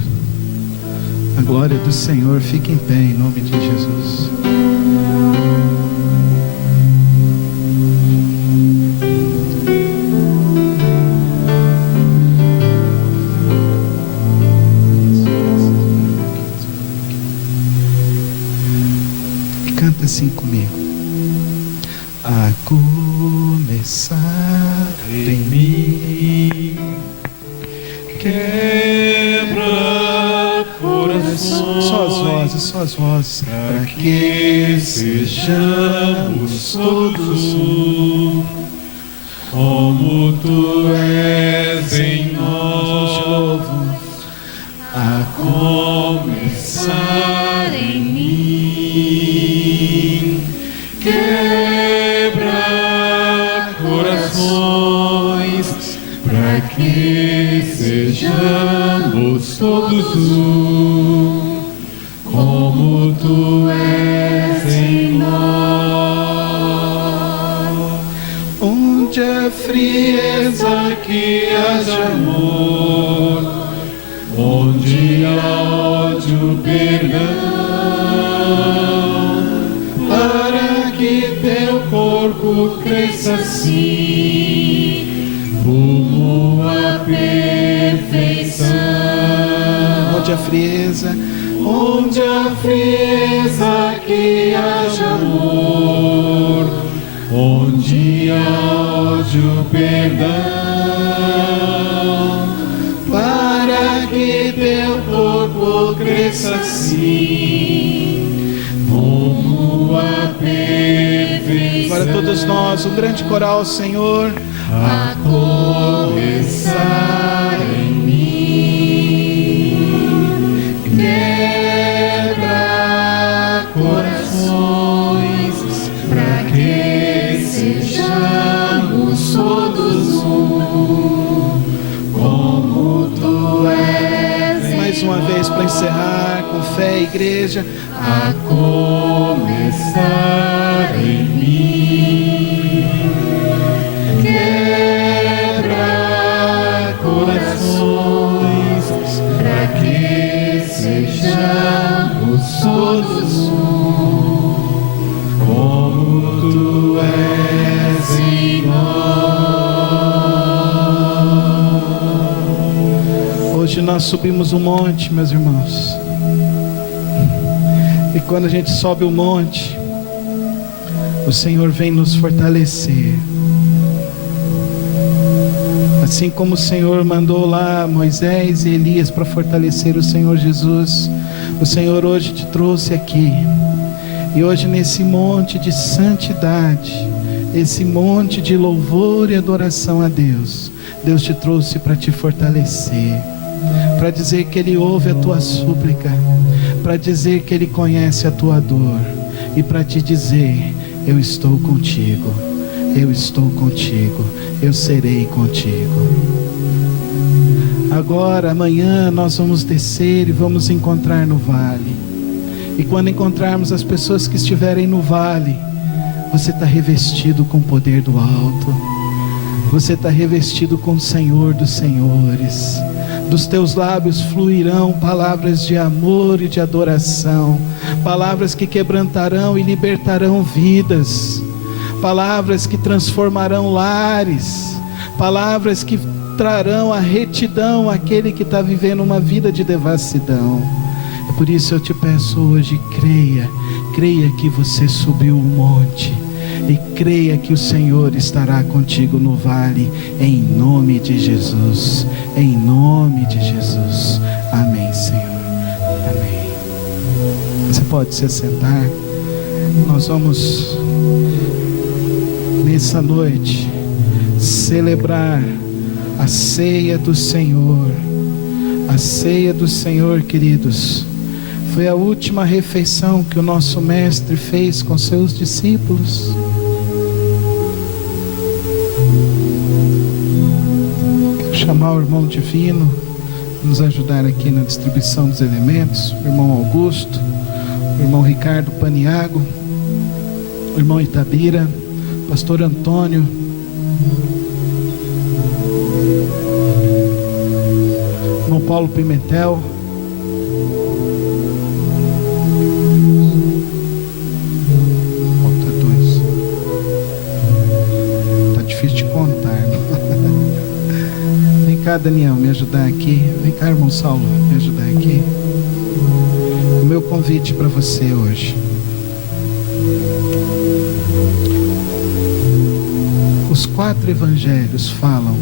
a glória do Senhor, fique em pé em nome de Jesus. Canta assim comigo. A começar em mim, quebra corações. Só as vozes, para que sejamos todos um, como tu és em nós, a começar em mim, quebra corações, para que sejamos todos um, como tu és em nós. Onde a frieza que haja amor, onde há ódio, perdão, para que teu corpo cresça assim, rumo à perfeição. onde a frieza, Onde a frieza que haja amor, onde há ódio, perdão, para que teu corpo cresça assim, rumo à perfeição. Para todos nós, um grande coral, Senhor, A começar em mim, quebra corações, para que sejamos todos um, como tu és. mais uma vez para encerrar com fé, igreja. A começar em mim, quebra corações, para que sejamos todos um, como tu és em nós. Hoje nós subimos um monte, meus irmãos. E quando a gente sobe o monte, o Senhor vem nos fortalecer. Assim como o Senhor mandou lá Moisés e Elias para fortalecer o Senhor Jesus, o Senhor hoje te trouxe aqui. E hoje nesse monte de santidade, esse monte de louvor e adoração a Deus, Deus te trouxe para te fortalecer, para dizer que Ele ouve a tua súplica, para dizer que Ele conhece a tua dor e para te dizer: eu estou contigo, eu estou contigo, eu serei contigo. Agora, amanhã nós vamos descer e vamos encontrar no vale. E quando encontrarmos as pessoas que estiverem no vale, você está revestido com o poder do alto, você está revestido com o Senhor dos senhores. Dos teus lábios fluirão palavras de amor e de adoração, palavras que quebrantarão e libertarão vidas, palavras que transformarão lares, palavras que trarão a retidão àquele que está vivendo uma vida de devassidão. É por isso eu te peço hoje, creia que você subiu o monte, e creia que o Senhor estará contigo no vale, em nome de Jesus, em nome de Jesus. Amém, Senhor, amém. Você pode se assentar. Nós vamos nessa noite celebrar a ceia do Senhor. A ceia do Senhor, queridos, foi a última refeição que o nosso mestre fez com seus discípulos. Chamar o irmão Divino, nos ajudar aqui na distribuição dos elementos, o irmão Augusto, o irmão Ricardo Paniago, o irmão Itabira, pastor Antônio, irmão Paulo Pimentel, falta dois, tá difícil de contar, não? Vem cá, Daniel, me ajudar aqui. Vem cá, irmão Saulo, me ajudar aqui. O meu convite para você hoje: os 4 evangelhos falam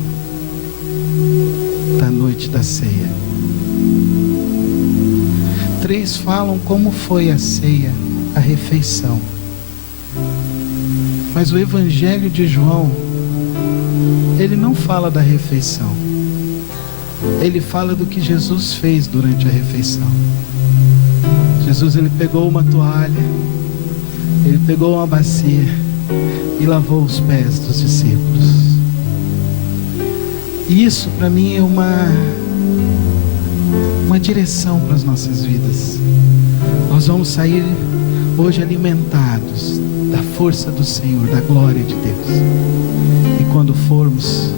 da noite da ceia. 3 falam como foi a ceia, a refeição. Mas o evangelho de João, ele não fala da refeição. Ele fala do que Jesus fez durante a refeição. Jesus, ele pegou uma toalha, ele pegou uma bacia e lavou os pés dos discípulos. E isso para mim é uma direção para as nossas vidas. Nós vamos sair hoje alimentados da força do Senhor, da glória de Deus. E quando formos,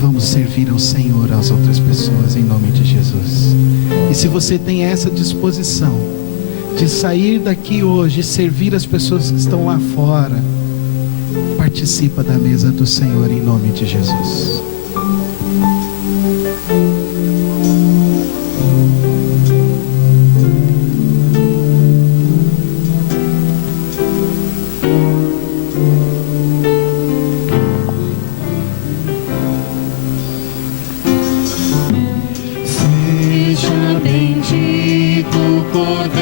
vamos servir ao Senhor, às outras pessoas, em nome de Jesus. E se você tem essa disposição de sair daqui hoje e servir as pessoas que estão lá fora, participa da mesa do Senhor em nome de Jesus. Seja bendito o Cordeiro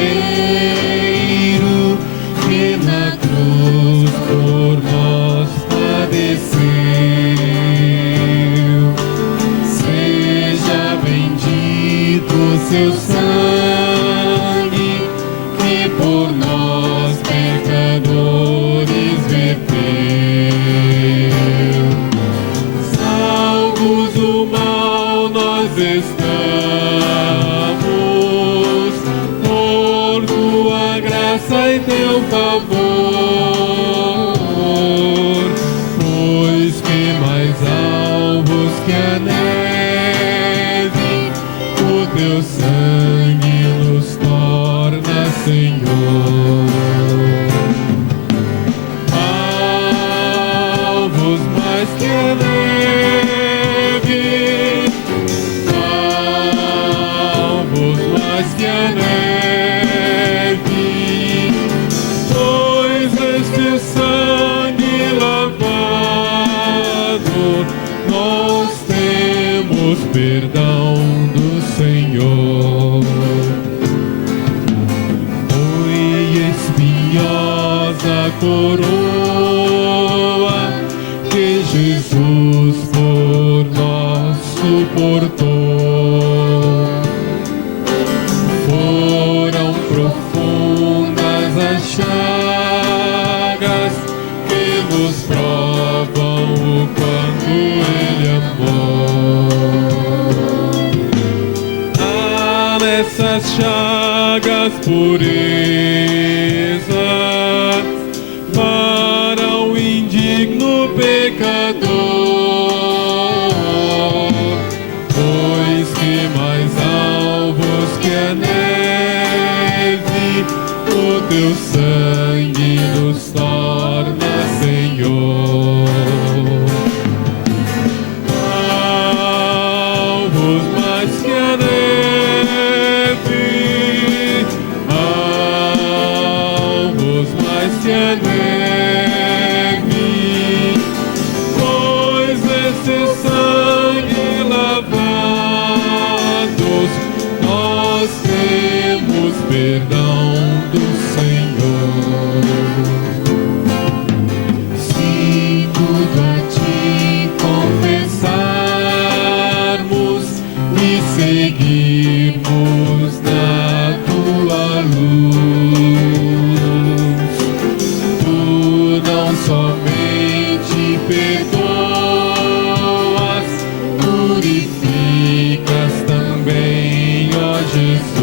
que na cruz por nós padeceu. Seja bendito o seu sangue que por nós pecadores verteu. Salvos do mal nós estamos, por tua graça e teu favor, pois que mais alvos que a neve, o teu sangue nos torna Senhor. Alvos mais que a neve, alvos mais que a neve, pois este sangue lavado nós temos perdão do Senhor. Foi espinhosa a coroa que Jesus por nós suportou. Foram profundas as chagas que nos provam o quanto Ele amou. Há nessas chagas pureza para o indigno pecador, pois que mais alvos que a neve, o teu sangue nos torna Senhor. Alvos mais que a neve, alvos mais que a neve, pois esse sangue lavados nós temos perdão do Senhor. Se tudo a ti confessarmos e seguirmos na tua luz, tu não somente perdoas, purificas também, ó Jesus.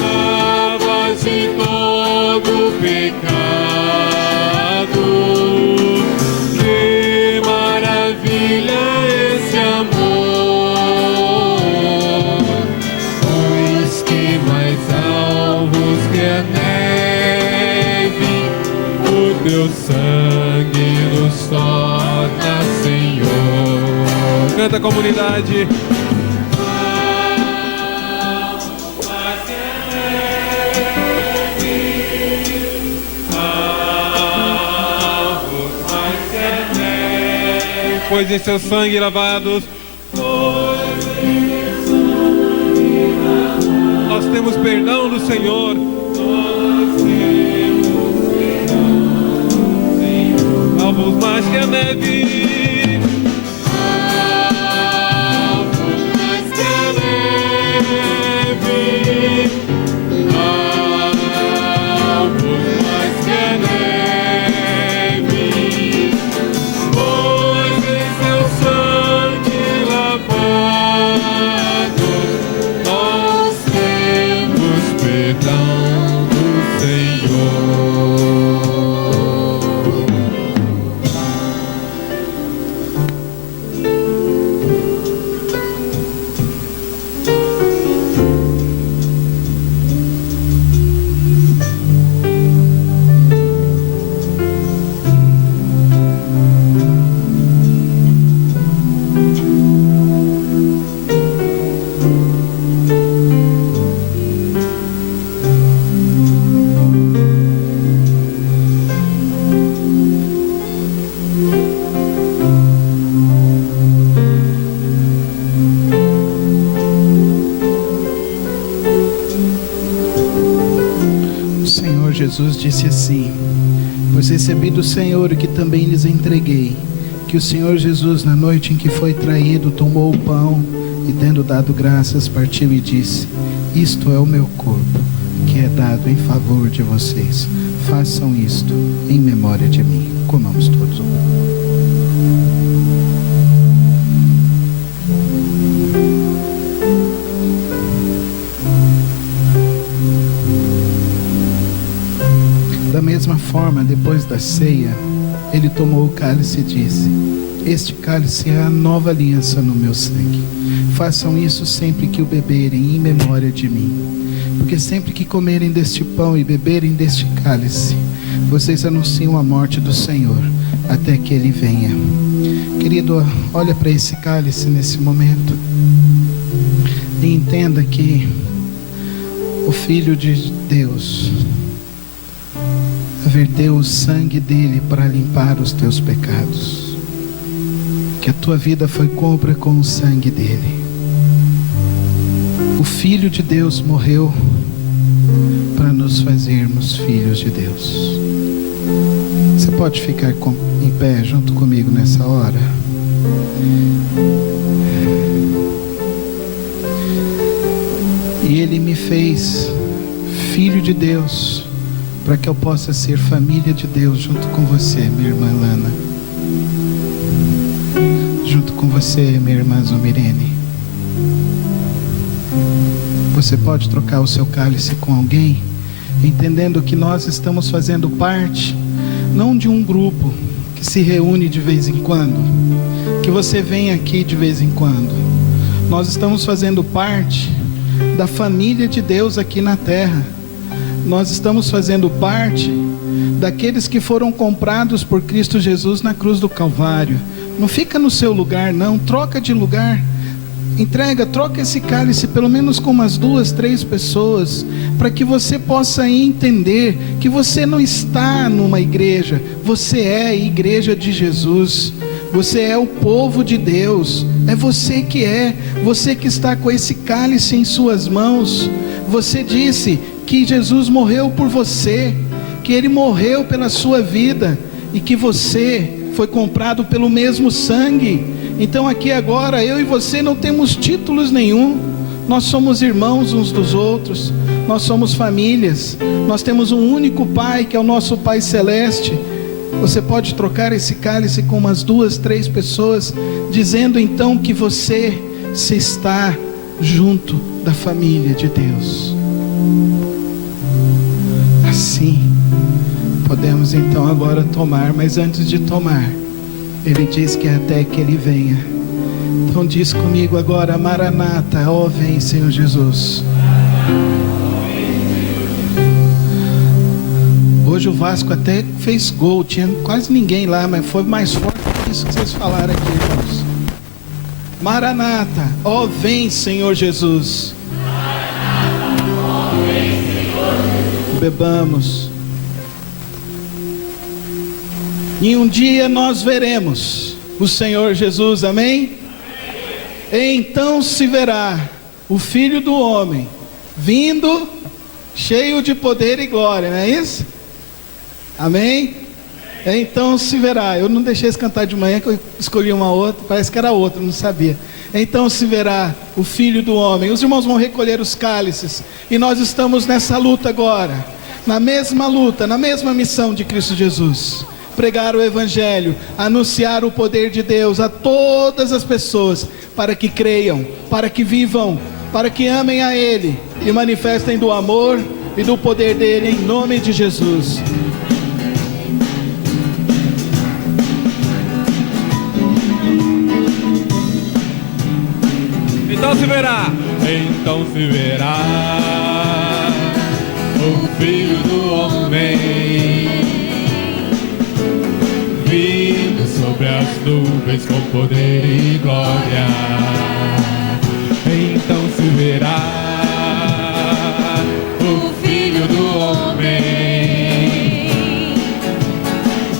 Lavas de todo pecado, que maravilha esse amor, pois que mais alvos que a neve, o teu sangue nos torna Senhor. Canta, comunidade. Pois em seu sangue lavados, nós temos perdão do Senhor. Nós temos perdão do Senhor. Alvos mais que a neve, alvos mais que a neve, alvos mais que a neve, Jesus disse assim: pois recebi do Senhor o que também lhes entreguei, que o Senhor Jesus, na noite em que foi traído, tomou o pão e, tendo dado graças, partiu e disse: isto é o meu corpo, que é dado em favor de vocês. Façam isto em memória de mim. Comamos todos o pão. Da mesma forma, depois da ceia, ele tomou o cálice e disse: este cálice é a nova aliança no meu sangue. Façam isso sempre que o beberem, em memória de mim. Porque sempre que comerem deste pão e beberem deste cálice, vocês anunciam a morte do Senhor, até que Ele venha. Querido, olha para esse cálice nesse momento e entenda que o Filho de Deus verteu o sangue dele para limpar os teus pecados, que a tua vida foi compra com o sangue dele. O Filho de Deus morreu para nos fazermos filhos de Deus. Você pode ficar em pé junto comigo nessa hora? E Ele me fez filho de Deus para que eu possa ser família de Deus junto com você, minha irmã Lana, junto com você, minha irmã Zumirene. Você pode trocar o seu cálice com alguém, entendendo que nós estamos fazendo parte não de um grupo que se reúne de vez em quando, que você vem aqui de vez em quando. Nós estamos fazendo parte da família de Deus aqui na terra. Nós estamos fazendo parte daqueles que foram comprados por Cristo Jesus na cruz do Calvário. Não fica no seu lugar não, troca de lugar. Troca esse cálice pelo menos com umas 2, 3 pessoas, para que você possa entender que você não está numa igreja, você é a igreja de Jesus, você é o povo de Deus, é você que está com esse cálice em suas mãos. Você disse que Jesus morreu por você, que Ele morreu pela sua vida e que você foi comprado pelo mesmo sangue. Então aqui agora, eu e você não temos títulos nenhum, nós somos irmãos uns dos outros, nós somos famílias, nós temos um único Pai, que é o nosso Pai Celeste. Você pode trocar esse cálice com umas 2, 3 pessoas, dizendo então que você se está junto da família de Deus. Assim, podemos então agora tomar, mas antes de tomar, Ele diz que é até que Ele venha. Então diz comigo agora: Maranata, ó vem Senhor Jesus. Hoje o Vasco até fez gol, tinha quase ninguém lá, mas foi mais forte que isso que vocês falaram aqui, irmãos. Maranata, ó vem Senhor Jesus. Bebamos. E um dia nós veremos o Senhor Jesus, amém? Então se verá o Filho do Homem vindo cheio de poder e glória, não é isso? Amém? Então se verá. Eu não deixei eles cantar de manhã, que eu escolhi uma outra, parece que era outra, não sabia. Então se verá o Filho do Homem. Os irmãos vão recolher os cálices, e nós estamos nessa luta agora, na mesma luta, na mesma missão de Cristo Jesus: pregar o Evangelho, anunciar o poder de Deus a todas as pessoas, para que creiam, para que vivam, para que amem a Ele e manifestem do amor e do poder dEle, em nome de Jesus. Então se verá o Filho do Homem vindo sobre as nuvens com poder e glória. Então se verá o Filho do Homem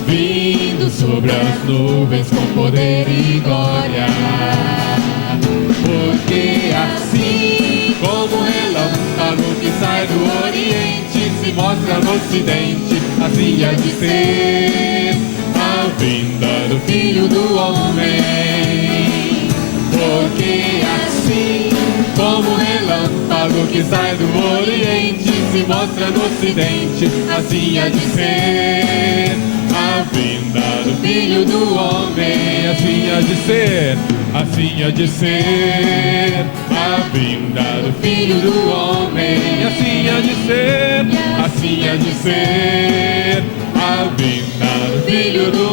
vindo sobre as nuvens com poder e glória. Porque assim como o relâmpago que sai do Oriente se se mostra no ocidente, assim há de ser a vinda do Filho do Homem. Porque assim como o relâmpago que sai do oriente se mostra no ocidente, assim há de ser a vinda do Filho do Homem. Assim há de ser, assim há de ser a vinda do Filho do Homem. Assim há de ser, assim há de ser a vinda do Filho do